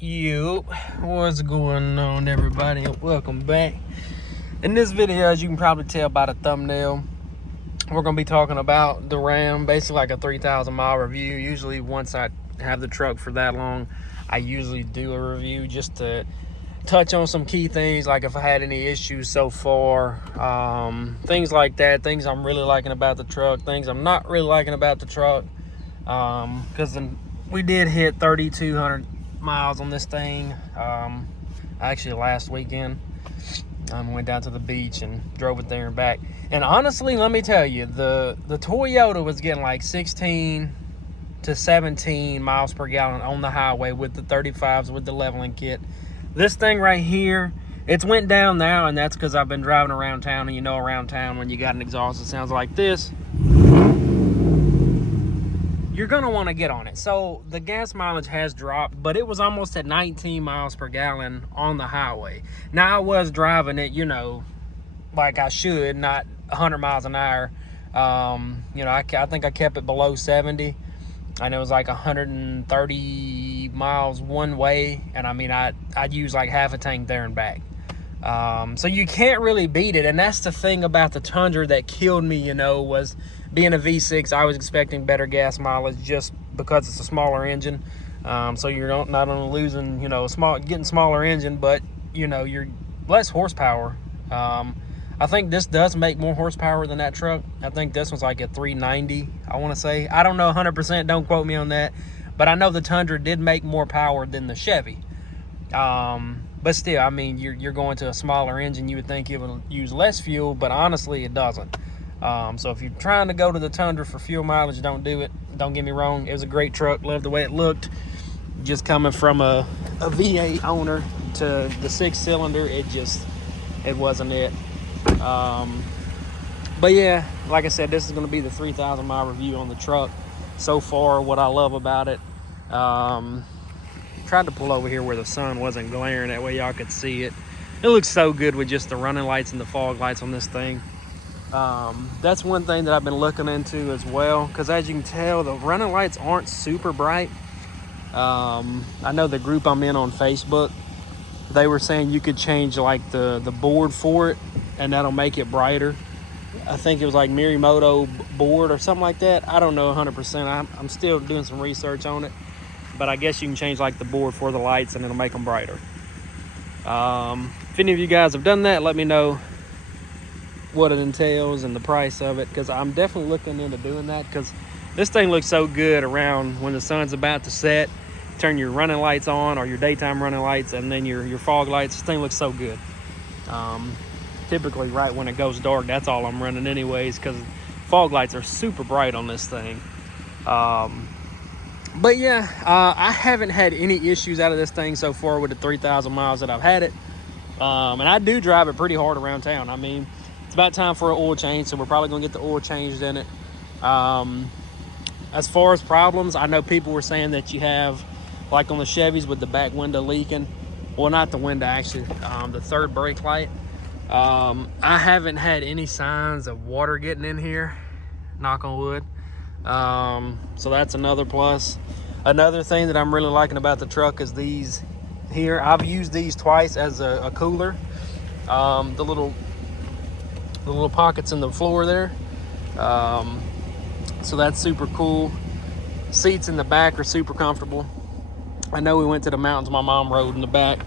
What's going on, everybody? Welcome back. In this video, as you can probably tell by the thumbnail, we're going to be talking about the Ram, basically like a 3,000 mile review. Usually once I have the truck for that long, I usually do a review just to touch on some key things, like if I had any issues so far, things like that, things I'm really liking about the truck, things I'm not really liking about the truck, because we did hit 3,200 miles on this thing actually last weekend. Went down to the beach and drove it there and back, and honestly, let me tell you, the Toyota was getting like 16 to 17 miles per gallon on the highway with the 35s with the leveling kit. This thing right here, it's went down now, and that's because I've been driving around town, and you know, around town when you got an exhaust that sounds like this, you're gonna want to get on it. So the gas mileage has dropped, but it was almost at 19 miles per gallon on the highway. Now, I was driving it, you know, like I should, not 100 miles an hour. You know, I think I kept it below 70, and it was like 130 miles one way, and I mean, I'd use like half a tank there and back. So you can't really beat it, and that's the thing about the Tundra that killed me, you know, was being a V6. I was expecting better gas mileage just because it's a smaller engine. So you're not only losing, you know, getting smaller engine, but, you know, you're less horsepower. I think this does make more horsepower than that truck. I think this one's like a 390, I want to say. I don't know 100%, don't quote me on that. But I know the Tundra did make more power than the Chevy. But still, I mean, you're going to a smaller engine. You would think it would use less fuel, but honestly, it doesn't. So if you're trying to go to the Tundra for fuel mileage, don't do it. Don't get me wrong. It was a great truck. Loved the way it looked. Just coming from a V8 owner to the 6-cylinder, it wasn't it. But yeah, like I said, this is going to be the 3,000 mile review on the truck. So far, what I love about it. Tried to pull over here where the sun wasn't glaring, that way y'all could see it. It looks so good with just the running lights and the fog lights on this thing. That's one thing that I've been looking into as well, because as you can tell, the running lights aren't super bright. I know the group I'm in on Facebook, they were saying you could change like the board for it, and that'll make it brighter. I think it was like Mirimoto board or something like that. I don't know 100%. I'm still doing some research on it, but I guess you can change like the board for the lights and it'll make them brighter. If any of you guys have done that, let me know what it entails and the price of it, because I'm definitely looking into doing that, because this thing looks so good around when the sun's about to set. Turn your running lights on, or your daytime running lights, and then your fog lights. This thing looks so good. Typically right when it goes dark, that's all I'm running anyways, because fog lights are super bright on this thing. But yeah, I haven't had any issues out of this thing so far with the 3,000 miles that I've had it. And I do drive it pretty hard around town. I mean, it's about time for an oil change, so we're probably going to get the oil changed in it. As far as problems, I know people were saying that you have, like on the Chevys with the back window leaking. Well, not the window, actually, the third brake light. I haven't had any signs of water getting in here, knock on wood. So that's another plus. Another thing that I'm really liking about the truck is these here. I've used these twice as a cooler. The little pockets in the floor there. So that's super cool. Seats in the back are super comfortable. I know we went to the mountains. My mom rode in the back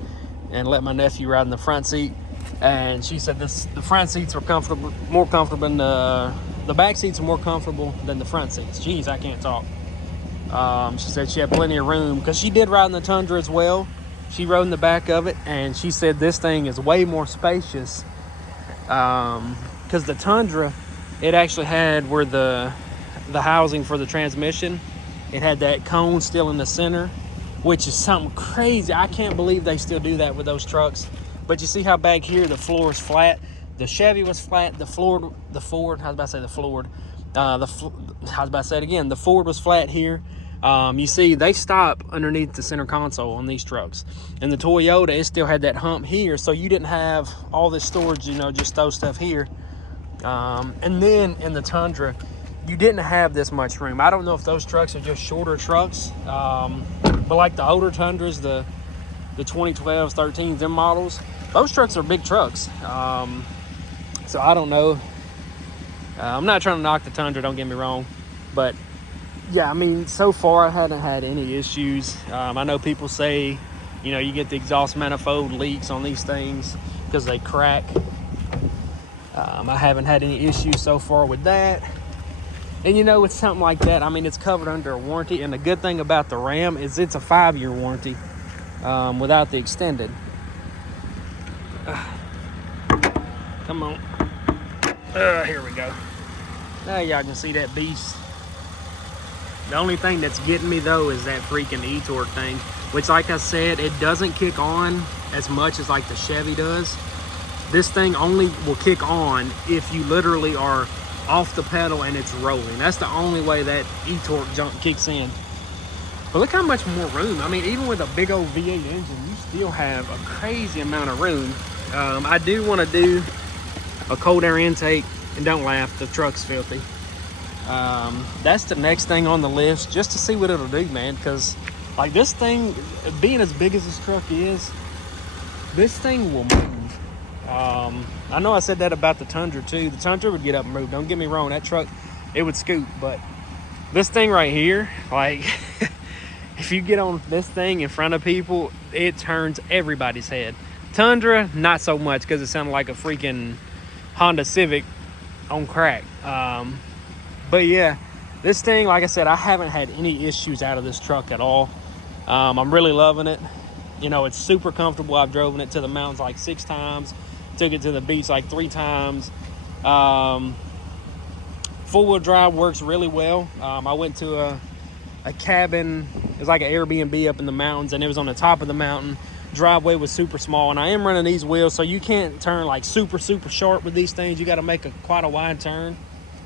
and let my nephew ride in the front seat, and she said the front seats are more comfortable than the back seats are more comfortable than the front seats. Jeez, I can't talk. She said she had plenty of room, because she did ride in the Tundra as well. She rode in the back of it, and she said this thing is way more spacious. Because the Tundra, it actually had where the housing for the transmission, it had that cone still in the center, which is something crazy. I can't believe they still do that with those trucks. But you see how back here the floor is flat. The Chevy was flat. The Ford was flat here. You see, they stop underneath the center console on these trucks. And the Toyota, it still had that hump here, so you didn't have all this storage, you know, just throw stuff here. And then in the Tundra, you didn't have this much room. I don't know if those trucks are just shorter trucks, but like the older Tundras, the the 2012s, 13s, them models, those trucks are big trucks. So I don't know. I'm not trying to knock the Tundra, don't get me wrong, but yeah, I mean, so far I haven't had any issues. I know people say, you know, you get the exhaust manifold leaks on these things because they crack. I haven't had any issues so far with that. And you know, with something like that, I mean, it's covered under a warranty. And the good thing about the Ram is it's a 5-year warranty without the extended. Come on. Here we go. Now y'all can see that beast. The only thing that's getting me though is that freaking e-torque thing, which, like I said, it doesn't kick on as much as like the Chevy does. This thing only will kick on if you literally are off the pedal and it's rolling. That's the only way that e-torque jump kicks in. But look how much more room. I mean, even with a big old V8 engine, you still have a crazy amount of room. I do want to do a cold air intake, and don't laugh, the truck's filthy. That's the next thing on the list, just to see what it'll do, man, because like this thing, being as big as this truck is, this thing will move. I know I said that about the Tundra too. The Tundra would get up and move, don't get me wrong, that truck, it would scoot, but this thing right here, like if you get on this thing in front of people, it turns everybody's head. Tundra, not so much, because it sounded like a freaking Honda Civic on crack. But yeah, this thing, like I said, I haven't had any issues out of this truck at all. I'm really loving it. You know, it's super comfortable. I've driven it to the mountains like 6 times, took it to the beach like 3 times. Four-wheel drive works really well. I went to a cabin. It was like an Airbnb up in the mountains, and it was on the top of the mountain. Driveway was super small, and I am running these wheels, so you can't turn like super sharp with these things. You got to make quite a wide turn.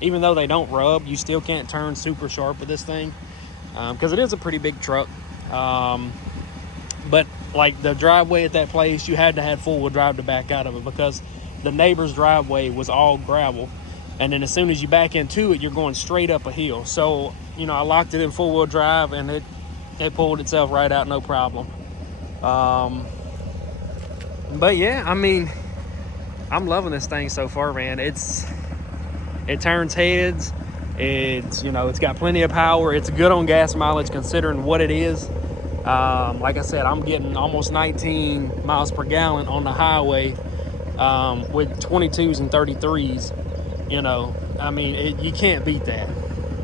Even though they don't rub, you still can't turn super sharp with this thing, because it is a pretty big truck. But like the driveway at that place, you had to have 4-wheel drive to back out of it, because the neighbor's driveway was all gravel, and then as soon as you back into it, you're going straight up a hill. So, you know, I locked it in 4-wheel drive, and it pulled itself right out, no problem. But yeah, I mean, I'm loving this thing so far, man. It turns heads. It's, you know, it's got plenty of power. It's good on gas mileage considering what it is. Like I said, I'm getting almost 19 miles per gallon on the highway with 22s and 33s. You know, I mean, you can't beat that.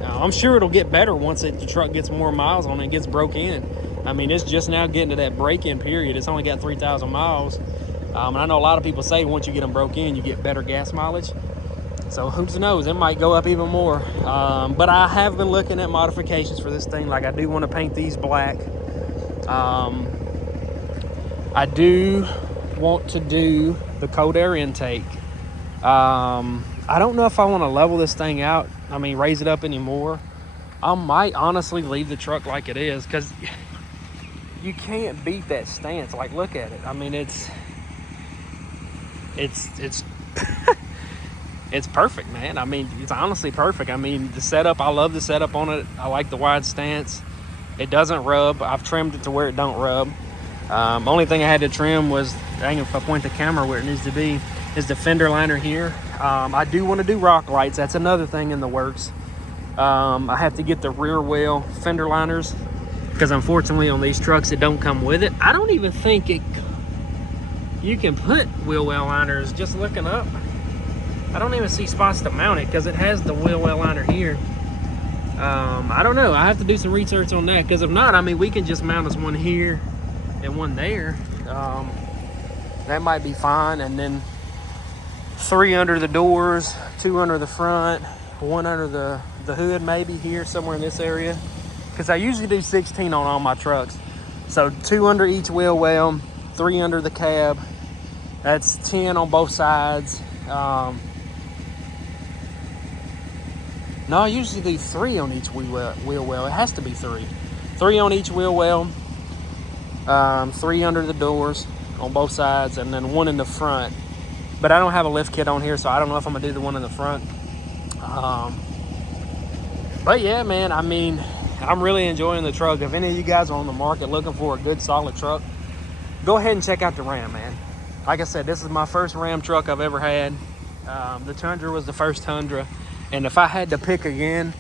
I'm sure it'll get better once the truck gets more miles on it and gets broke in. I mean, it's just now getting to that break-in period. It's only got 3,000 miles. And I know a lot of people say once you get them broke in, you get better gas mileage. So who knows, it might go up even more. But I have been looking at modifications for this thing. Like, I do want to paint these black. I do want to do the cold air intake. I don't know if I want to level this thing out. I mean, raise it up anymore. I might honestly leave the truck like it is, because you can't beat that stance. Like, look at it. I mean, it's it's perfect, man. I mean, it's honestly perfect. I mean, the setup, I love the setup on it. I like the wide stance. It doesn't rub. I've trimmed it to where it don't rub. Only thing I had to trim was, dang, if I point the camera where it needs to be, is the fender liner here. I do want to do rock lights. That's another thing in the works. I have to get the rear wheel fender liners, because unfortunately on these trucks it don't come with it. I don't even think you can put wheel well liners. Just looking up, I don't even see spots to mount it, because it has the wheel well liner here. I don't know. I have to do some research on that, because if not, I mean, we can just mount us one here and one there. That might be fine. And then 3 under the doors, 2 under the front, 1 under the hood, maybe here somewhere in this area, because I usually do 16 on all my trucks. So 2 under each wheel well, 3 under the cab. That's 10 on both sides. No, I usually do 3 on each wheel well. It has to be 3. 3 on each wheel well, 3 under the doors on both sides, and then 1 in the front. But I don't have a lift kit on here, so I don't know if I'm gonna do the one in the front. But yeah, man, I mean, I'm really enjoying the truck. If any of you guys are on the market looking for a good solid truck, go ahead and check out the Ram, man. Like I said, this is my first Ram truck I've ever had. The Tundra was the first Tundra, and if I had to pick again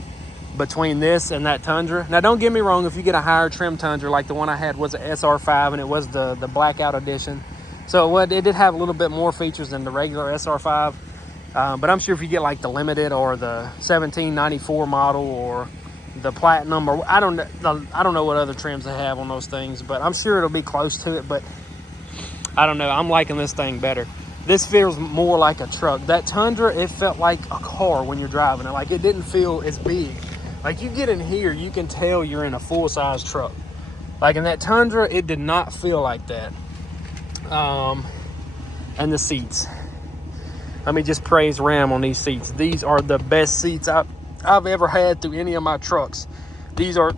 between this and that Tundra, now don't get me wrong, if you get a higher trim Tundra, like the one I had was an SR5 and it was the blackout edition, so it did have a little bit more features than the regular SR5, but I'm sure if you get like the limited or the 1794 model or the platinum, or I don't know what other trims they have on those things, but I'm sure it'll be close to it. But I don't know, I'm liking this thing better. This feels more like a truck. That Tundra, it felt like a car when you're driving it. Like, it didn't feel as big. Like, you get in here, you can tell you're in a full-size truck. Like, in that Tundra, it did not feel like that. And the seats. Let me just praise Ram on these seats. These are the best seats I've ever had through any of my trucks. These are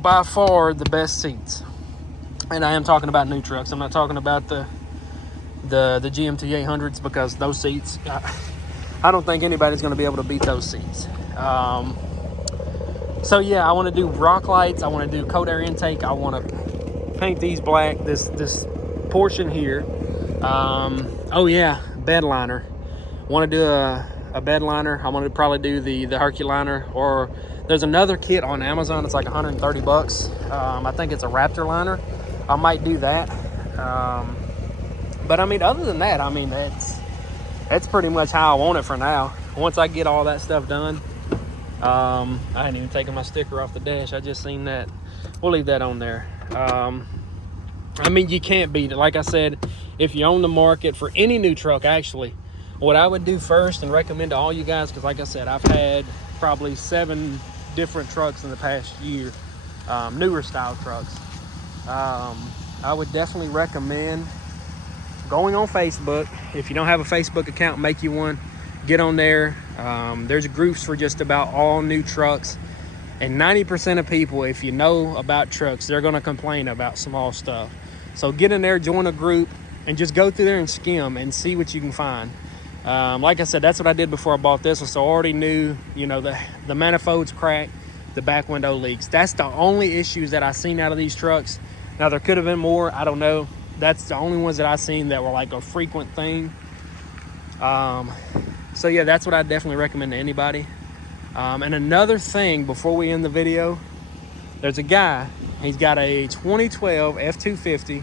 by far the best seats. And I am talking about new trucks. I'm not talking about the GMT 800s, because those seats, I don't think anybody's going to be able to beat those seats. So yeah, I want to do rock lights. I want to do cold air intake. I want to paint these black. This portion here. Oh yeah, bed liner. Want to do a bed liner. I want to probably do the Herculiner, or there's another kit on Amazon. It's like 130 bucks. I think it's a Raptor liner. I might do that. But I mean, other than that, I mean, that's pretty much how I want it for now. Once I get all that stuff done, I hadn't even taken my sticker off the dash. I just seen that. We'll leave that on there. I mean, you can't beat it. Like I said, if you're on the market for any new truck, actually, what I would do first and recommend to all you guys, because like I said, I've had probably 7 different trucks in the past year, newer style trucks. I would definitely recommend going on Facebook. If you don't have a Facebook account, make you one. Get on there. There's groups for just about all new trucks. And 90% of people, if you know about trucks, they're going to complain about small stuff. So get in there, join a group, and just go through there and skim and see what you can find. Like I said, that's what I did before I bought this one. So I already knew, you know, the manifold's cracked, the back window leaks. That's the only issues that I seen out of these trucks. Now, there could have been more. I don't know. That's the only ones that I seen that were like a frequent thing. So yeah, that's what I definitely recommend to anybody. And another thing before we end the video, there's a guy, he's got a 2012 F250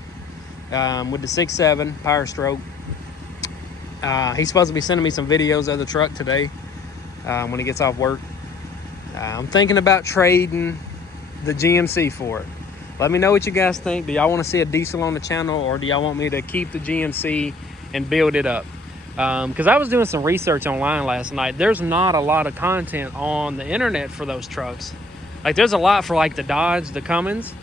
with the 6.7 Power Stroke. He's supposed to be sending me some videos of the truck today when he gets off work. I'm thinking about trading the GMC for it. Let me know what you guys think. Do y'all want to see a diesel on the channel, or do y'all want me to keep the GMC and build it up? Because I was doing some research online last night. There's not a lot of content on the internet for those trucks. Like, there's a lot for like the Dodge, the Cummins,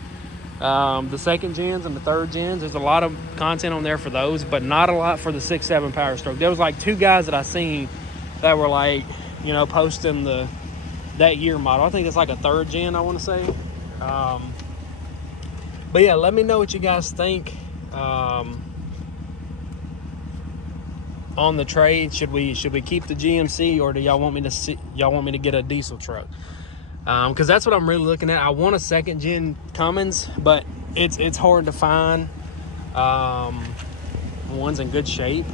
the second gens and the third gens. There's a lot of content on there for those, but not a lot for the 6.7 Power Stroke. There was like 2 guys that I seen that were like, you know, posting that year model. I think it's like a 3rd gen, I want to say. But yeah, let me know what you guys think on the trade. Should we keep the GMC, or do y'all want me to get a diesel truck? Because that's what I'm really looking at. I want a 2nd gen Cummins, but it's hard to find ones in good shape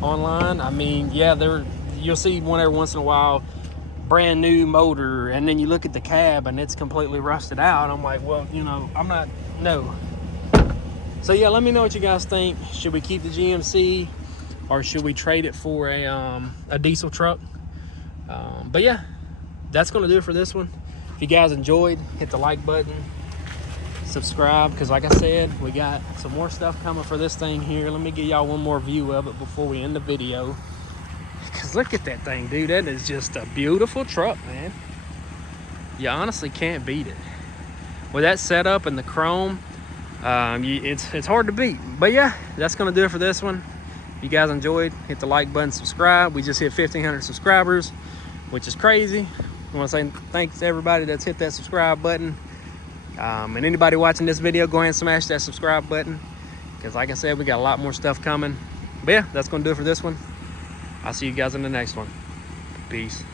online. I mean, yeah, you'll see one every once in a while, brand new motor, and then you look at the cab and it's completely rusted out. I'm like, well, you know, no. So yeah, let me know what you guys think. Should we keep the GMC, or should we trade it for a diesel truck? But yeah, that's gonna do it for this one. If you guys enjoyed, hit the like button, subscribe, because like I said, we got some more stuff coming for this thing here. Let me give y'all one more view of it before we end the video, because look at that thing, dude. That is just a beautiful truck, man. You honestly can't beat it with that setup and the chrome. It's hard to beat. But yeah, that's gonna do it for this one. If you guys enjoyed, hit the like button, subscribe. We just hit 1,500 subscribers, which is crazy. I want to say thanks to everybody that's hit that subscribe button. And anybody watching this video, go ahead and smash that subscribe button, because like I said, we got a lot more stuff coming. But yeah, that's gonna do it for this one. I'll see you guys in the next one. Peace.